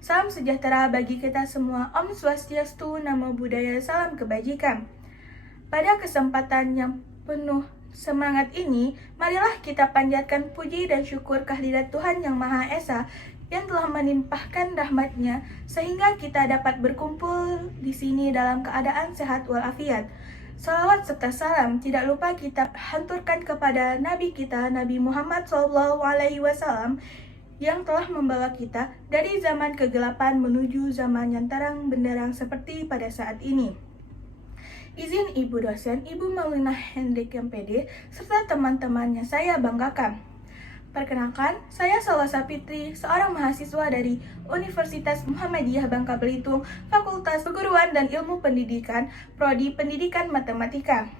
Salam sejahtera bagi kita semua. Om Swastiastu, Namo Buddhaya, salam kebajikan. Pada kesempatan yang penuh semangat ini, marilah kita panjatkan puji dan syukur kehadirat Tuhan Yang Maha Esa yang telah menimpahkan rahmat-Nya sehingga kita dapat berkumpul di sini dalam keadaan sehat walafiat. Salawat serta salam tidak lupa kita hanturkan kepada Nabi kita, Nabi Muhammad SAW, yang telah membawa kita dari zaman kegelapan menuju zaman yang terang benderang seperti pada saat ini. Izin Ibu dosen, Ibu Maulina Hendrik MPD, serta teman-temannya saya banggakan. Perkenalkan, saya Salasa Fitri, seorang mahasiswa dari Universitas Muhammadiyah Bangka Belitung, Fakultas Keguruan dan Ilmu Pendidikan, Prodi Pendidikan Matematika.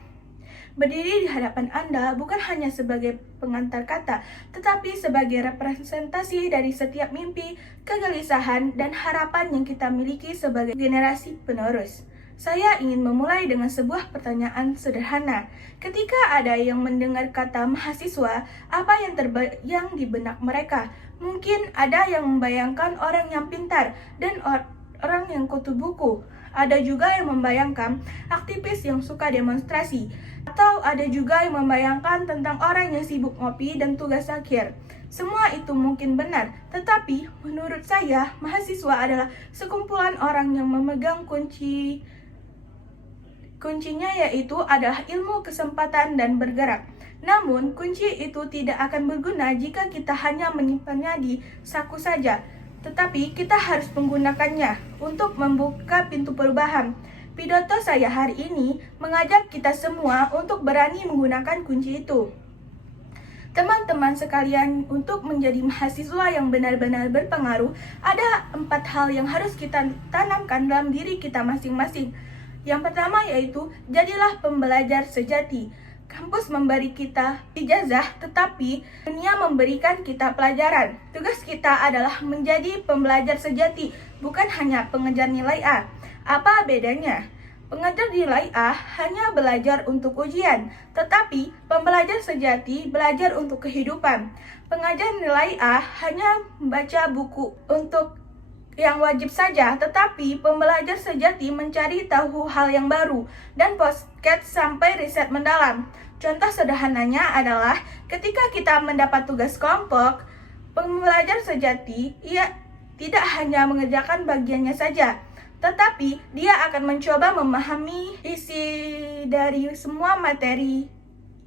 Berdiri di hadapan Anda bukan hanya sebagai pengantar kata, tetapi sebagai representasi dari setiap mimpi, kegelisahan, dan harapan yang kita miliki sebagai generasi penerus. Saya ingin memulai dengan sebuah pertanyaan sederhana. Ketika ada yang mendengar kata mahasiswa, apa yang terbayang di benak mereka? Mungkin ada yang membayangkan orang yang pintar dan orang yang kutu buku. Ada juga yang membayangkan aktivis yang suka demonstrasi. Atau ada juga yang membayangkan tentang orang yang sibuk ngopi dan tugas akhir. Semua itu mungkin benar, tetapi menurut saya, mahasiswa adalah sekumpulan orang yang memegang Kuncinya yaitu adalah ilmu, kesempatan, dan bergerak. Namun, kunci itu tidak akan berguna jika kita hanya menyimpannya di saku saja. Tetapi, kita harus menggunakannya untuk membuka pintu perubahan. Pidato saya hari ini mengajak kita semua untuk berani menggunakan kunci itu. Teman-teman sekalian, untuk menjadi mahasiswa yang benar-benar berpengaruh, ada 4 hal yang harus kita tanamkan dalam diri kita masing-masing. Yang pertama yaitu, jadilah pembelajar sejati. Kampus memberi kita ijazah, tetapi dunia memberikan kita pelajaran. Tugas kita adalah menjadi pembelajar sejati, bukan hanya pengejar nilai A. Apa bedanya? Pengejar nilai A hanya belajar untuk ujian, tetapi pembelajar sejati belajar untuk kehidupan. Pengejar nilai A hanya membaca buku untuk yang wajib saja, tetapi pembelajar sejati mencari tahu hal yang baru dan podcast sampai riset mendalam. Contoh sederhananya adalah ketika kita mendapat tugas kelompok, pembelajar sejati ia tidak hanya mengerjakan bagiannya saja, tetapi dia akan mencoba memahami isi dari semua materi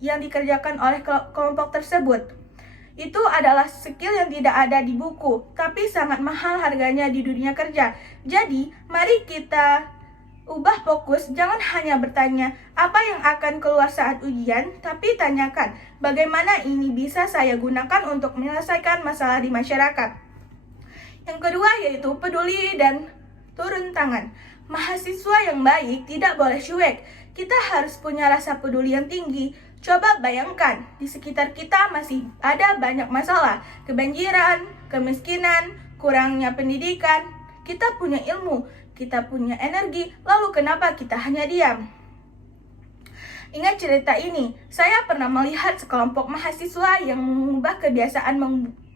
yang dikerjakan oleh kelompok tersebut. Itu adalah skill yang tidak ada di buku, tapi sangat mahal harganya di dunia kerja. Jadi, mari kita ubah fokus, jangan hanya bertanya apa yang akan keluar saat ujian, tapi tanyakan bagaimana ini bisa saya gunakan untuk menyelesaikan masalah di masyarakat. Yang kedua yaitu peduli dan turun tangan. Mahasiswa yang baik tidak boleh cuek. Kita harus punya rasa peduli yang tinggi. Coba bayangkan, di sekitar kita masih ada banyak masalah, kebanjiran, kemiskinan, kurangnya pendidikan. Kita punya ilmu, kita punya energi, lalu kenapa kita hanya diam? Ingat cerita ini, saya pernah melihat sekelompok mahasiswa yang mengubah kebiasaan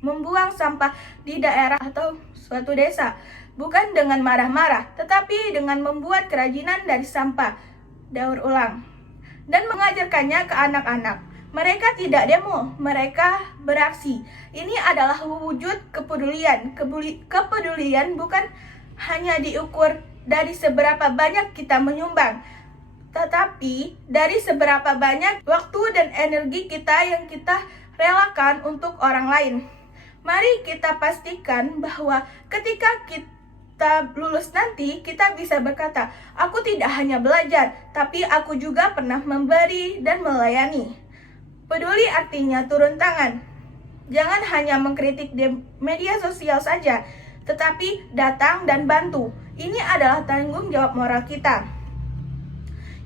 membuang sampah di daerah atau suatu desa. Bukan dengan marah-marah, tetapi dengan membuat kerajinan dari sampah, daur ulang, dan mengajarkannya ke anak-anak. Mereka tidak demo, mereka beraksi. Ini adalah wujud kepedulian. Kepedulian bukan hanya diukur dari seberapa banyak kita menyumbang, tetapi dari seberapa banyak waktu dan energi kita yang kita relakan untuk orang lain. Mari kita pastikan bahwa ketika kita lulus nanti, kita bisa berkata, aku tidak hanya belajar, tapi aku juga pernah memberi dan melayani. Peduli artinya turun tangan. Jangan hanya mengkritik di media sosial saja, tetapi datang dan bantu. Ini adalah tanggung jawab moral kita.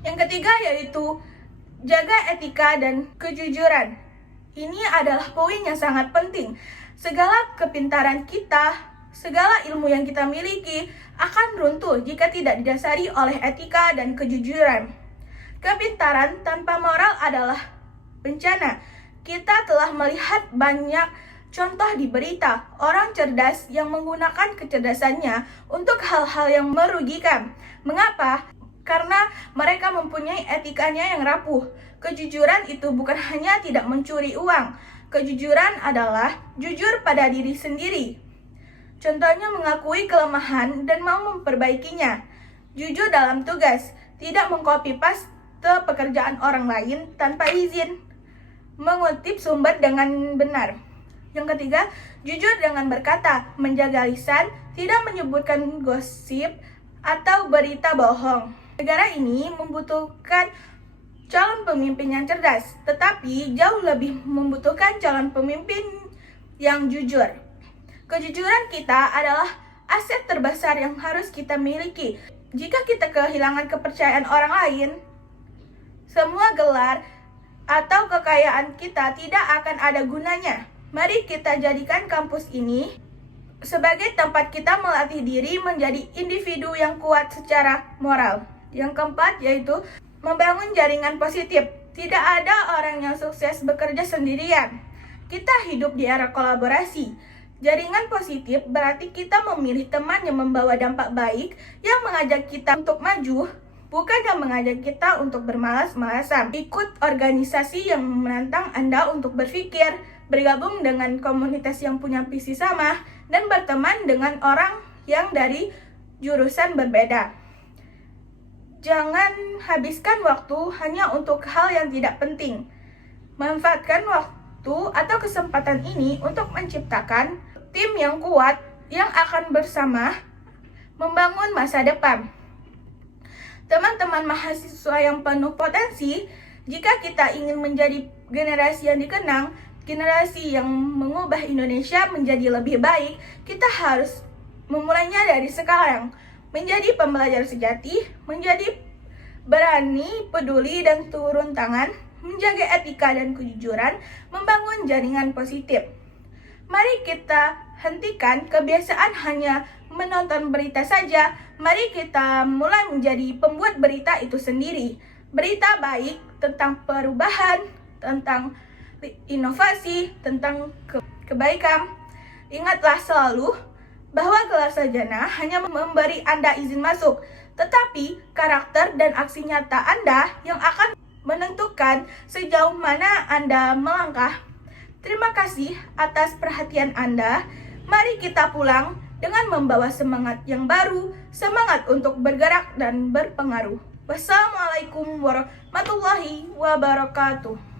Yang ketiga yaitu, jaga etika dan kejujuran. Ini adalah poin yang sangat penting. Segala kepintaran kita, segala ilmu yang kita miliki akan runtuh jika tidak didasari oleh etika dan kejujuran. Kepintaran tanpa moral adalah bencana. Kita telah melihat banyak contoh di berita orang cerdas yang menggunakan kecerdasannya untuk hal-hal yang merugikan. Mengapa? Karena mereka mempunyai etikanya yang rapuh. Kejujuran itu bukan hanya tidak mencuri uang. Kejujuran adalah jujur pada diri sendiri. Contohnya mengakui kelemahan dan mau memperbaikinya. Jujur dalam tugas, tidak mengcopy paste pekerjaan orang lain tanpa izin. Mengutip sumber dengan benar. Yang ketiga, jujur dengan berkata, menjaga lisan, tidak menyebutkan gosip atau berita bohong. Negara ini membutuhkan calon pemimpin yang cerdas, tetapi jauh lebih membutuhkan calon pemimpin yang jujur. Kejujuran kita adalah aset terbesar yang harus kita miliki. Jika kita kehilangan kepercayaan orang lain, semua gelar atau kekayaan kita tidak akan ada gunanya. Mari kita jadikan kampus ini sebagai tempat kita melatih diri menjadi individu yang kuat secara moral. Yang keempat yaitu membangun jaringan positif. Tidak ada orang yang sukses bekerja sendirian. Kita hidup di era kolaborasi. Jaringan positif berarti kita memilih teman yang membawa dampak baik, yang mengajak kita untuk maju, bukan yang mengajak kita untuk bermalas-malasan. Ikut organisasi yang menantang Anda untuk berpikir, bergabung dengan komunitas yang punya visi sama, dan berteman dengan orang yang dari jurusan berbeda. Jangan habiskan waktu hanya untuk hal yang tidak penting. Manfaatkan waktu atau kesempatan ini untuk menciptakan tim yang kuat yang akan bersama membangun masa depan. Teman-teman mahasiswa yang penuh potensi, jika kita ingin menjadi generasi yang dikenang, generasi yang mengubah Indonesia menjadi lebih baik, kita harus memulainya dari sekarang. Menjadi pembelajar sejati, menjadi berani, peduli, dan turun tangan, menjaga etika dan kejujuran, membangun jaringan positif. Mari kita hentikan kebiasaan hanya menonton berita saja. Mari kita mulai menjadi pembuat berita itu sendiri. Berita baik tentang perubahan, tentang inovasi, tentang kebaikan. Ingatlah selalu bahwa gelar sarjana hanya memberi Anda izin masuk, tetapi karakter dan aksi nyata Anda yang akan menentukan sejauh mana Anda melangkah. Terima kasih atas perhatian Anda. Mari kita pulang dengan membawa semangat yang baru, semangat untuk bergerak dan berpengaruh. Wassalamualaikum warahmatullahi wabarakatuh.